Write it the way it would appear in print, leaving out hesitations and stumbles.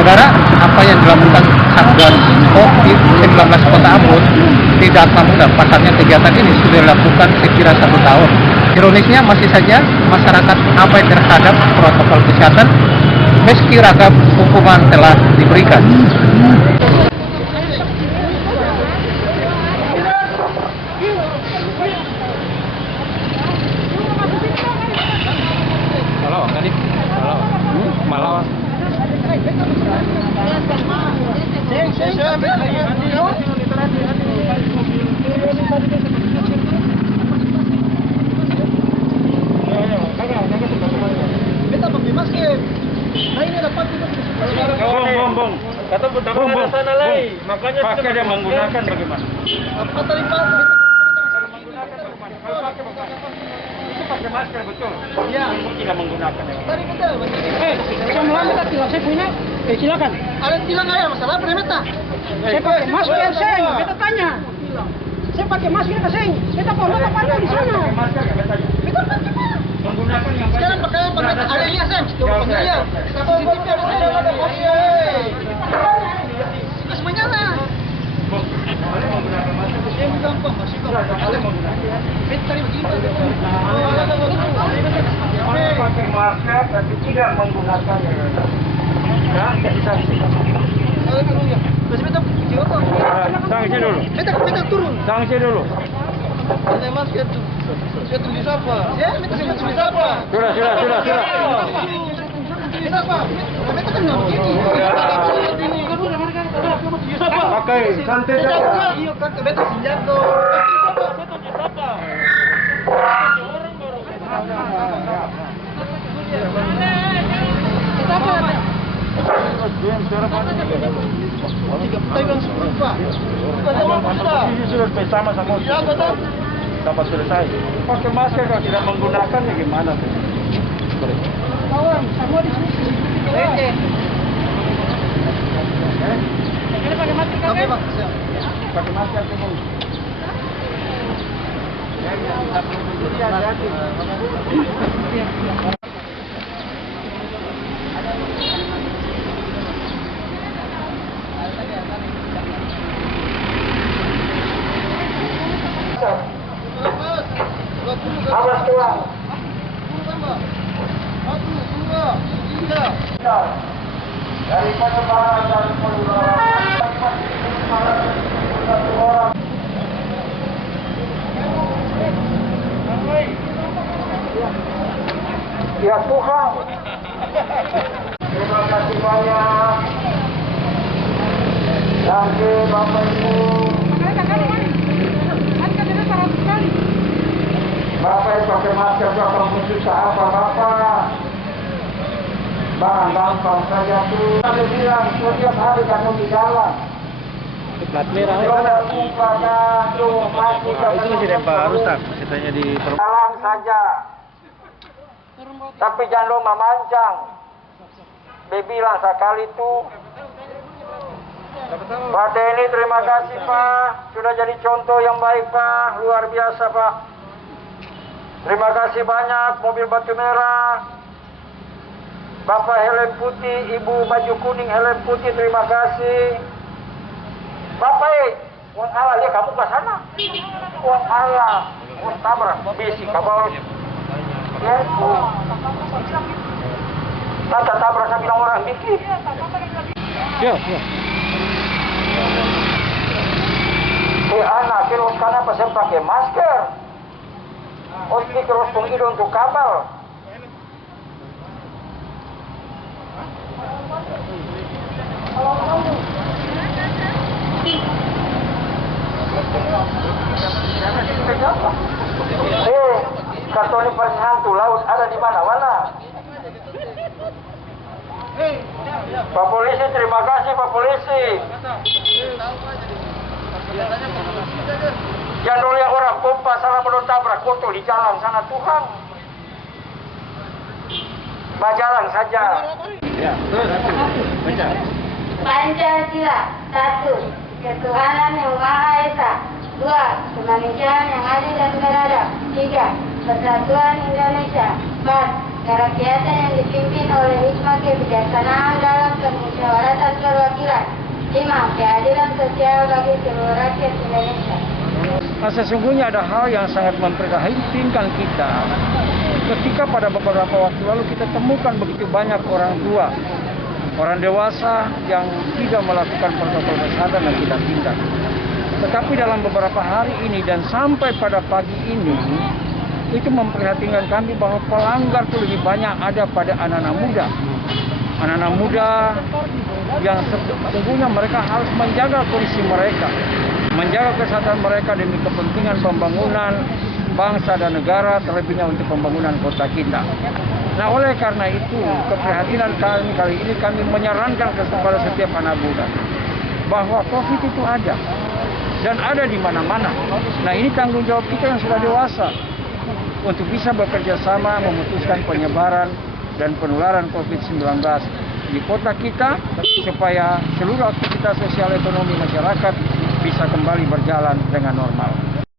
Saudara, apa yang dilakukan Satgas COVID-19 Kota Ambon tidak mudah. Pasalnya kegiatan ini sudah dilakukan sekira 1 tahun. Ironisnya masih saja masyarakat abai terhadap protokol kesehatan meski ragam hukuman telah diberikan. Bong. Kata bung. Sana lagi. Makanya pakai dia menggunakan bagaimana? Apa tadi Pak? Kalau menggunakan bagaimana? Kalau pakai bagaimana? Itu pakai masker betul. Iya. Tidak menggunakan. Tadi betul. Semua minta tilang saya punya. Silakan. Ada tilang nggak ya masalah? Pernah minta? Saya pakai masker seng. Kita tanya. Saya pakai masker ke seng. Kita mau apa aja di sana. Masker kita tanya. Kita pakai menggunakan yang sekarang pakai ada iya seng. Coba lihat. CCTV ada masker. Semuanya lah. Menggunakan masker. Yang gampang masih kok. Tadi begini. Pakai masker tapi tidak menggunakannya. Ya, kasih sanksi. Masih minta jiwa. Sanksi dulu. Minta turun. Sanksi dulu. Ada masker tuh. Saya tulis apa? Saya minta tulis apa? Sudah. Tulis apa? Minta kan begini. Pakai santai saja. Iya kan, betul senjata. Dapat selesai. Pakai masker kalau tidak menggunakan ya gimana tuh? Kawan, semua di sini. Ini pakai masker kan? Pakai masker tuh. Awas keluar. Dari penyebaran dan penularan orang. Ya Tuhan. Terima kasih banyak. Lagi Bapak Ibu. Bapak Ibu pakai masker Bapak susah apa Bapak? Barang gampang saja tuh. Saya bilang setiap hari kamu di jalan. Plat merah. Itu masih lempar rusak. Ceritanya di Jalan saja. Tapi jangan lupa mancang. Bilang sekali tuh. Pak Denny terima kasih Pak. Sudah jadi contoh yang baik Pak. Luar biasa Pak. Terima kasih banyak mobil batu merah. Bapak helm putih, Ibu baju kuning helm putih, terima kasih. Bapak, uang Allah lihat kamu ke sana. Uang Allah, uang tabrak, besi kabel. Ya, Tata tabrak saya bilang orang dikit. Ya. Anak, terus kenapa saya pakai masker? Oski terus hidung untuk kabel. Kartoni hantu laut ada di mana-mana. Pak Polisi, terima kasih Pak Polisi. Jangan dulu yang orang pompa salah menabrak foto di jalan sana Tuhan. Berjalan saja. Ya. Baca. Pancasila 1. Ketuhanan yang Maha Esa. 2. Kemanusiaan yang adil dan beradab. 3. Persatuan Indonesia. 4. Kerakyatan yang dipimpin oleh hikmah kebijaksanaan dalam permusyawaratan keadilan. 5. Keadilan sosial bagi seluruh rakyat Indonesia. Nah, sesungguhnya ada hal yang sangat memprihatinkan kita ketika pada beberapa waktu lalu kita temukan begitu banyak orang tua, orang dewasa yang tidak melakukan protokol kesehatan dan tidak tindak. Tetapi dalam beberapa hari ini dan sampai pada pagi ini, itu memprihatinkan kami bahwa pelanggar itu lebih banyak ada pada anak-anak muda. Anak-anak muda yang sesungguhnya mereka harus menjaga kondisi mereka, menjaga kesehatan mereka demi kepentingan pembangunan bangsa dan negara, terlebihnya untuk pembangunan kota kita. Nah, oleh karena itu, keprihatinan kami kali ini kami menyarankan kepada setiap anak muda bahwa COVID itu ada dan ada di mana-mana. Nah, ini tanggung jawab kita yang sudah dewasa untuk bisa bekerja sama memutuskan penyebaran dan penularan COVID-19 di kota kita supaya seluruh aktivitas sosial ekonomi masyarakat bisa kembali berjalan dengan normal.